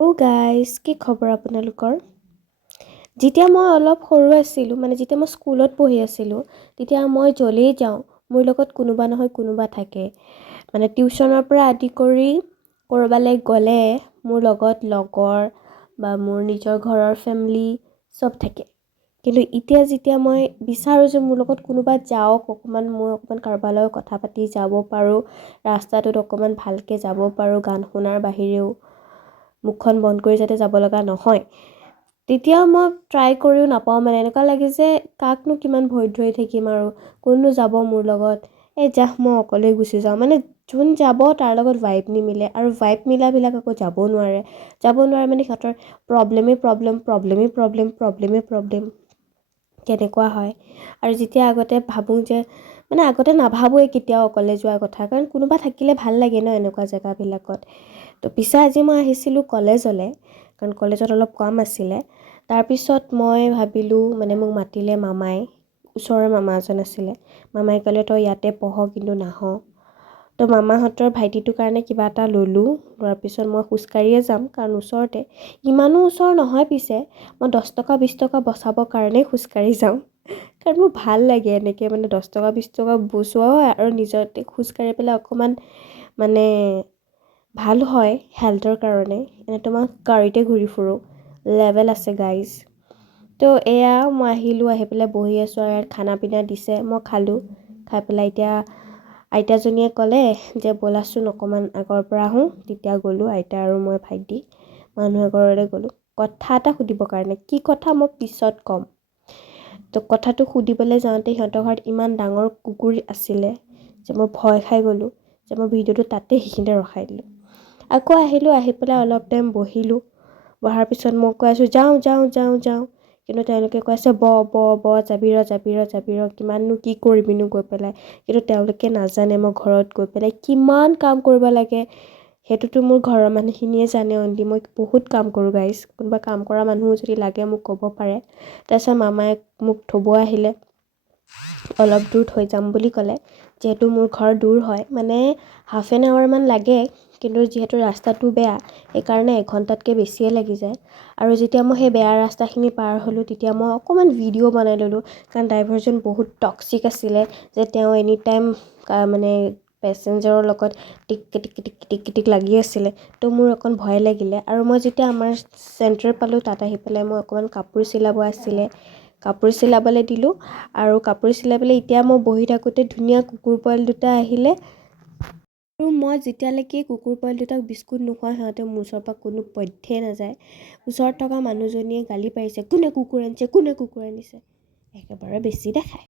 guys কি খবৰ আপোনালোকৰ যেতিয়া মই অলপ সৰু আছিলোঁ মানে যেতিয়া মই স্কুলত পঢ়ি আছিলোঁ তেতিয়া মই য'লেই যাওঁ মোৰ লগত কোনোবা নহয় কোনোবা থাকে মানে টিউশ্যনৰ পৰা আদি কৰি ক'ৰবালৈ গ'লে মোৰ লগত লগৰ বা মোৰ নিজৰ ঘৰৰ ফেমিলি চব থাকে কিন্তু এতিয়া যেতিয়া মই বিচাৰোঁ যে মোৰ লগত কোনোবা যাওক অকণমান কাৰোবাৰ লগত কথা পাতি যাব পাৰোঁ ৰাস্তাটোত অকণমান ভালকৈ যাব পাৰোঁ গান শুনাৰ বাহিৰেও মুখখন বন্ধ কৰি যাতে যাব লগা নহয় তেতিয়া মই ট্ৰাই কৰিও নাপাওঁ মানে এনেকুৱা লাগে যে কাকনো কিমান ভয় ধৰি থাকিম আৰু কোননো যাব মোৰ লগত মই অকলেই গুচি যাওঁ মানে যোন যাব তাৰ লগত ভাইব নিমিলে আৰু ভাইব মিলাবিলাক আকৌ যাব নোৱাৰে মানে সিহঁতৰ প্ৰব্লেম কেনেকুৱা হয় আৰু যেতিয়া আগতে ভাবোঁ যে মানে আগতে নাভাবোঁৱে কেতিয়াও অকলে যোৱাৰ কথা কাৰণ কোনোবা থাকিলে ভাল লাগে ন এনেকুৱা জেগাবিলাকত তো পিছে আজি মই আহিছিলোঁ কলেজলৈ কাৰণ কলেজত অলপ কাম আছিলে তাৰপিছত মই ভাবিলোঁ মানে মোক মাতিলে মামাই ওচৰৰ মামা এজন আছিলে মামাই ক'লে তই ইয়াতে পঢ় কিন্তু নাহ তো মামাহঁতৰ ভাইটিটোৰ কাৰণে কিবা এটা ল'লোঁ লোৱাৰ পিছত মই খোজকাঢ়িয়ে যাম কাৰণ ওচৰতে ইমানো ওচৰ নহয় পিছে মই 10 টকা 20 টকা বচাবৰ কাৰণেই খোজকাঢ়ি যাওঁ কাৰণ মোৰ ভাল লাগে এনেকৈ মানে 10 টকা 20 টকা বচোৱাও হয় আৰু নিজতে খোজকাঢ়ি পেলাই অকণমান মানে ভাল হয় হেল্থৰ কাৰণে এনেতো মই গাড়ীতে ঘূৰি ফুৰোঁ লেভেল আছে গাইজ তো এয়া মই আহি পেলাই বহি আছোঁ আৰু ইয়াত খানা পিনা দিছে মই খালোঁ খাই পেলাই এতিয়া আইতাজনীয়ে ক'লে যে ব'লাচোন অকণমান আগৰ পৰা আহোঁ তেতিয়া গ'লোঁ আইতা আৰু মই ভাইটি মানুহ এঘৰলৈ গ'লোঁ কথা এটা সুধিবৰ কাৰণে কি কথা মই পিছত ক'ম তো কথাটো সুধিবলৈ যাওঁতে সিহঁতৰ ঘৰত ইমান ডাঙৰ কুকুৰ আছিলে যে মই ভয় খাই গ'লোঁ যে মই ভিডিঅ'টো তাতে সেইখিনিতে ৰখাই দিলোঁ আকৌ আহিলোঁ আহি পেলাই অলপ টাইম বহিলোঁ বহাৰ পিছত মই কৈ আছোঁ যাওঁ কিন্তু তেওঁলোকে কৈ আছে যাবি ৰ কিমাননো কি কৰিবিনো গৈ পেলাই কিন্তু তেওঁলোকে নাজানে মই ঘৰত গৈ পেলাই কিমান কাম কৰিব লাগে সেইটোতো মোৰ ঘৰৰ মানুহখিনিয়ে জানে অনলি মই বহুত কাম কৰোঁ গাইজ কোনোবা কাম কৰা মানুহ যদি লাগে মোক ক'ব পাৰে তাৰপিছত মামাই মোক থ'ব আহিলে অলপ দূৰ থৈ যাম বুলি ক'লে যিহেতু মোৰ ঘৰ দূৰ হয় মানে হাফ এন আৱাৰমান লাগে কিন্তু যিহেতু ৰাস্তাটো বেয়া সেইকাৰণে এঘণ্টাতকৈ বেছিয়ে লাগি যায় আৰু যেতিয়া মই সেই বেয়া ৰাস্তাখিনি পাৰ হ'লোঁ তেতিয়া মই অকণমান ভিডিঅ' বনাই ল'লোঁ কাৰণ ড্ৰাইভাৰজন বহুত টক্সিক আছিলে যে তেওঁ এনি টাইম মানে পেচেঞ্জাৰৰ লগত টিক লাগি আছিলে তো মোৰ অকণ ভয় লাগিলে আৰু মই যেতিয়া আমাৰ চেণ্টাৰ পালোঁ তাত আহি পেলাই মই অকণমান কাপোৰ চিলাব আছিলে কাপোৰ চিলাবলৈ দিলোঁ আৰু কাপোৰ চিলাই পেলাই এতিয়া মই বহি থাকোঁতে ধুনীয়া কুকুৰ পোৱালি দুটা আহিলে আৰু মই যেতিয়ালৈকে কুকুৰ পোৱালি দুটাক বিস্কুট নোখোৱাওঁ সিহঁতে মোৰ ওচৰৰ পৰা কোনো পধ্যেই নাযায় ওচৰত থকা মানুহজনীয়ে গালি পাৰিছে কোনে কুকুৰ আনিছে একেবাৰে বেছি দেখায়